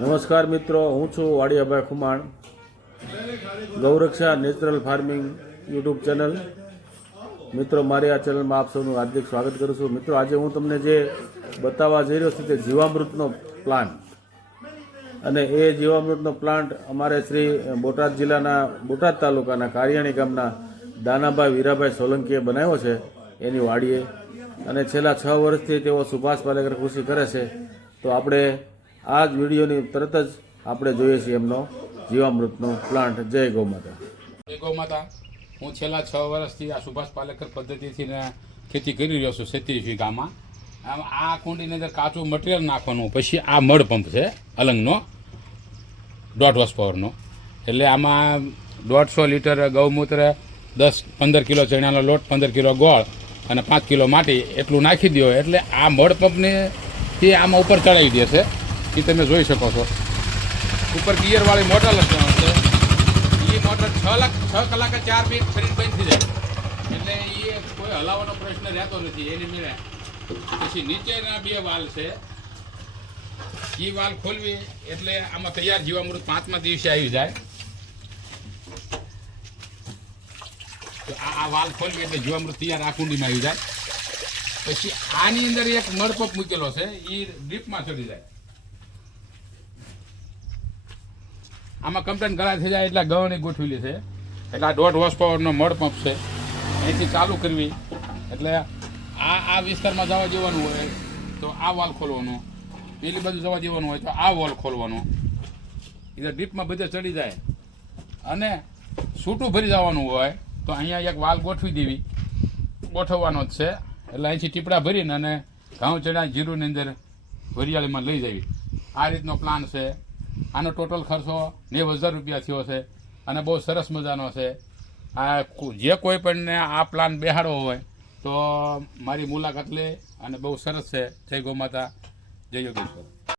નમસ્કાર મિત્રો, હું છું Vadiyabhai Khuman, ગૌરક્ષા natural farming YouTube channel. મિત્રો, મારી આ ચેનલમાં આપ સૌનું હાર્દિક સ્વાગત કરું છું. મિત્રો, આજે હું તમને જે બતાવવા જઈ રહ્યો છું તે જીવામૃતનો પ્લાન્ટ, અને એ જીવામૃતનો પ્લાન્ટ અમારે શ્રી બોટાદ જિલ્લાના બોટાદ તાલુકાના કારિયાણી ગામના દાનાભાઈ વીરાભાઈ સોલંકીએ બનાવ્યો છે એની વાડીએ, અને છેલ્લા 6 વર્ષથી તેઓ સુભાષ પાલેકર કૃષિ કરે છે. તો આપણે આ જ વિડીયોની તરત જ આપણે જોઈએ છીએ એમનો જીવામૃતનો પ્લાન્ટ. જય ગૌ માતા. જય ગૌ માતા. હું છેલ્લા 6 વર્ષથી આ સુભાષ પાલેકર પદ્ધતિથી ખેતી કરી રહ્યો છું 27 વીઘામાં. આ કુંડીની અંદર કાચું મટીરિયલ નાખવાનું, પછી આ મડ પંપ છે અલંગનો 1.5 હોર્સ પાવરનો. એટલે આમાં 150 લીટર ગૌમૂત્ર, 10-15 કિલો ચણાનો લોટ, 15 કિલો ગોળ અને 5 કિલો માટી એટલું નાખી દો. એટલે આ મડ પંપથી આમાં ઉપર ચડાવી દે છે. એ તમે જોઈ શકો છો. ઉપર ગિયરવાળી મોટર છે. એ મોટર 6 કલાકે 4 મિનિટ ફરીને બંધ થઈ જાય. એટલે એ કોઈ હલાવવાનો પ્રશ્ન રહેતો નથી. એની મેળે પછી નીચેના 2 વાલ છે. એ વાલ ખોલવી એટલે આમાં તૈયાર જીવામૃત 5મા દિવસે આવી જાય. તો આ વાલ ખોલવી એટલે જીવામૃત તૈયાર આ કુંડીમાં આવી જાય. પછી આની અંદર એક મડપંપ મૂકેલો છે, એ ડીપમાં ચડી જાય. આમાં કમ્પ્લેન ગળા થઈ જાય એટલે ગવણી ગોઠવેલી છે. એટલે આ 1.5 હોર્સ પાવરનો મડપંપ છે. અહીંથી ચાલુ કરવી એટલે આ વિસ્તારમાં જવા દેવાનું હોય તો આ વાલ ખોલવાનો, પેલી બાજુ જવા દેવાનું હોય તો આ વોલ ખોલવાનો. એટલે ડીપમાં બધે ચડી જાય. અને છૂટું ભરી જવાનું હોય તો અહીંયા એક વાલ ગોઠવી દેવી, ગોઠવવાનો જ છે. એટલે અહીંથી ટીપડા ભરીને અને ઘઉં ચણા જીરુંની અંદર વરિયાળીમાં લઈ જવી. આ રીતનો પ્લાન છે. આનો ટોટલ ખર્ચો 90,000 રૂપિયા થયો છે, અને બહુ સરસ મજાનો છે. આ જે કોઈ પણને આ પ્લાન બેહાડવો હોય તો મારી મુલાકાત લે, અને બહુ સરસ છે. જય ગૌ માતા, જય યોગેશ્વર.